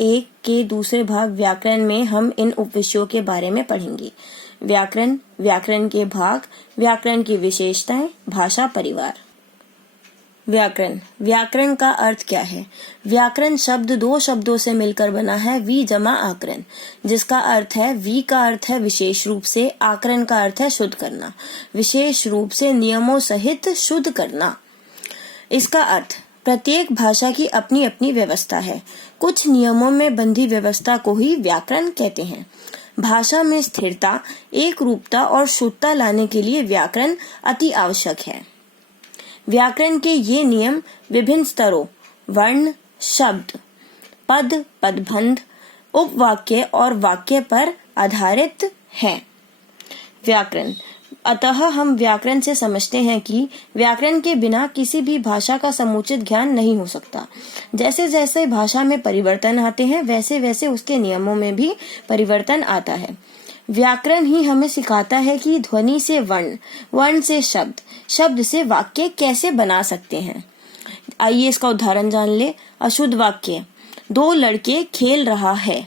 1 के दूसरे भाग व्याकरण में हम इन उपविषयों के बारे में पढ़ेंगे। व्याकरण, व्याकरण के भाग, व्याकरण की विशेषताएं, भाषा परिवार। व्याकरण। व्याकरण का अर्थ क्या है? व्याकरण शब्द 2 शब्दों से मिलकर बना है, वी जमा आकरण, जिसका अर्थ है, वी का अर्थ है विशेष रूप से, आकरण का अर्थ है शुद्ध करना, विशेष रूप से नियमों सहित शुद्ध करना। इसका अर्थ, प्रत्येक भाषा की अपनी अपनी व्यवस्था है। कुछ नियमों में बंधी व्यवस्था को ही व्याकरण कहते हैं। भाषा में स्थिरता, एक रूपता और शुद्धता लाने के लिए व्याकरण अति आवश्यक है। व्याकरण के ये नियम विभिन्न स्तरों, वर्ण, शब्द, पद, पदबंध, उपवाक्य और वाक्य पर आधारित है। व्याकरण। अतः हम व्याकरण से समझते हैं कि व्याकरण के बिना किसी भी भाषा का समुचित ज्ञान नहीं हो सकता। जैसे जैसे भाषा में परिवर्तन आते हैं, वैसे वैसे उसके नियमों में भी परिवर्तन आता है। व्याकरण ही हमें सिखाता है कि ध्वनि से वर्ण, वर्ण से शब्द, शब्द से वाक्य कैसे बना सकते हैं। आइए इसका उदाहरण जान ले। अशुद्ध वाक्य, 2 लड़के खेल रहा है।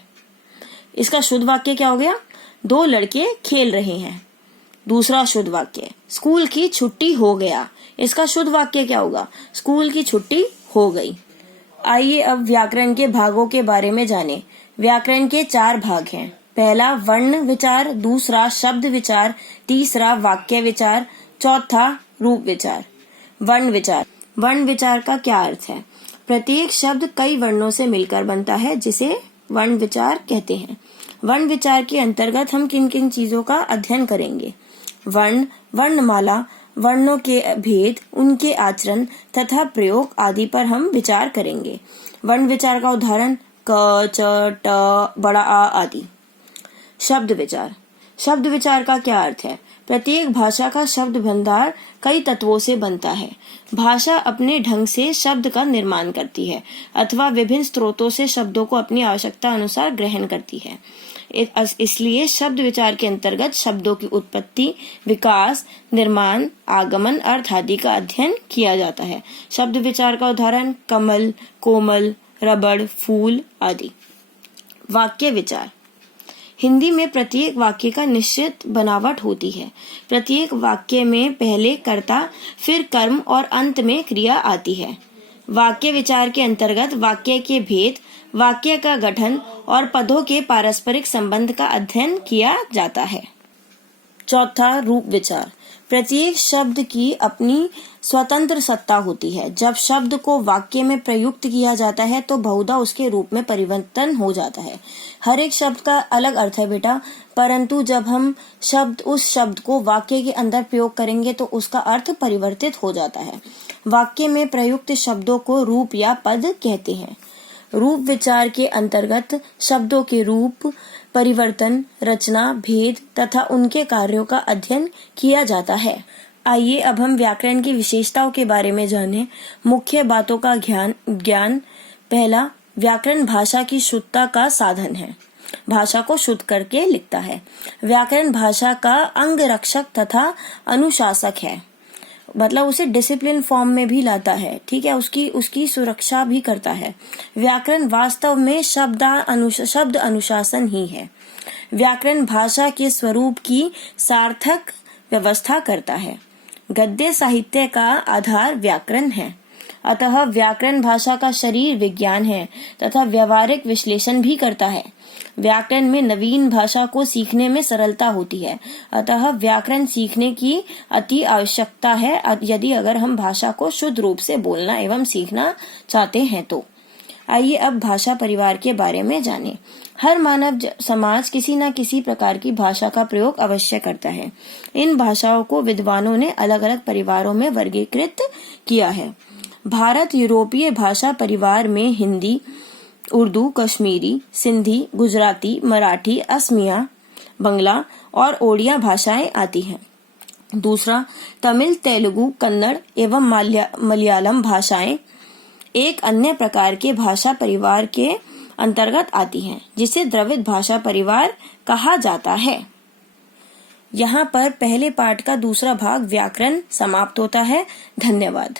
इसका शुद्ध वाक्य क्या हो गया? 2 लड़के खेल रहे हैं। दूसरा शुद्ध वाक्य, स्कूल की छुट्टी हो गया। इसका शुद्ध वाक्य क्या होगा? स्कूल की छुट्टी हो गई। आइए अब व्याकरण के भागों के बारे में जानें। व्याकरण के 4 भाग हैं। पहला वर्ण विचार, दूसरा शब्द विचार, तीसरा वाक्य विचार, चौथा रूप विचार। वर्ण विचार। वर्ण विचार का क्या अर्थ है? प्रत्येक शब्द कई वर्णों से मिलकर बनता है, जिसे वर्ण विचार कहते हैं। वर्ण विचार के अंतर्गत हम किन किन चीजों का अध्ययन करेंगे? वर्ण, वर्णमाला, वर्णों के भेद, उनके आचरण तथा प्रयोग आदि पर हम विचार करेंगे। वर्ण विचार का उदाहरण क, च, ट, बड़ा आ आदि। शब्द विचार। शब्द विचार का क्या अर्थ है? प्रत्येक भाषा का शब्द भंडार कई तत्वों से बनता है। भाषा अपने ढंग से शब्द का निर्माण करती है अथवा विभिन्न स्रोतों से शब्दों को अपनी आवश्यकता अनुसार ग्रहण करती है। इसलिए शब्द विचार के अंतर्गत शब्दों की उत्पत्ति, विकास, निर्माण, आगमन, अर्थ आदि का अध्ययन किया जाता है। शब्द विचार का उदाहरण कमल, कोमल, रबड़, फूल आदि। वाक्य विचार। हिंदी में प्रत्येक वाक्य का निश्चित बनावट होती है। प्रत्येक वाक्य में पहले कर्ता, फिर कर्म और अंत में क्रिया आती है। वाक्य विचार के अंतर्गत वाक्य के भेद, वाक्य का गठन और पदों के पारस्परिक संबंध का अध्ययन किया जाता है। चौथा रूप विचार। प्रत्येक शब्द की अपनी स्वतंत्र सत्ता होती है। जब शब्द को वाक्य में प्रयुक्त किया जाता है तो बहुधा उसके रूप में परिवर्तन हो जाता है। हर एक शब्द का अलग अर्थ है बेटा, परंतु जब हम उस शब्द को वाक्य के अंदर प्रयोग करेंगे तो उसका अर्थ परिवर्तित हो जाता है। वाक्य में प्रयुक्त शब्दों को रूप या पद कहते हैं। रूप विचार के अंतर्गत शब्दों के रूप, परिवर्तन, रचना, भेद तथा उनके कार्यों का अध्ययन किया जाता है। आइए अब हम व्याकरण की विशेषताओं के बारे में जानें। मुख्य बातों का ज्ञान। पहला, व्याकरण भाषा की शुद्धता का साधन है। भाषा को शुद्ध करके लिखता है। व्याकरण भाषा का अंग रक्षक तथा अनुशासक है, मतलब उसे डिसिप्लिन फॉर्म में भी लाता है। ठीक है, उसकी सुरक्षा भी करता है। व्याकरण वास्तव में शब्द अनुशासन ही है। व्याकरण भाषा के स्वरूप की सार्थक व्यवस्था करता है। गद्य साहित्य का आधार व्याकरण है। अतः व्याकरण भाषा का शरीर विज्ञान है तथा व्यवहारिक विश्लेषण भी करता है। व्याकरण में नवीन भाषा को सीखने में सरलता होती है। अतः व्याकरण सीखने की अति आवश्यकता है यदि अगर हम भाषा को शुद्ध रूप से बोलना एवं सीखना चाहते हैं तो। आइए अब भाषा परिवार के बारे में जानें। हर मानव समाज किसी न किसी प्रकार की भाषा का प्रयोग अवश्य करता है। इन भाषाओं को विद्वानों ने अलग अलग परिवारों में वर्गीकृत किया है। भारत यूरोपीय भाषा परिवार में हिंदी, उर्दू, कश्मीरी, सिंधी, गुजराती, मराठी, असमिया, बंगला और ओडिया भाषाएं आती हैं। दूसरा, तमिल, तेलुगु, कन्नड़ एवं मलयालम भाषाएं एक अन्य प्रकार के भाषा परिवार के अंतर्गत आती हैं, जिसे द्रविड़ भाषा परिवार कहा जाता है। यहाँ पर पहले पाठ का दूसरा भाग व्याकरण समाप्त होता है। धन्यवाद।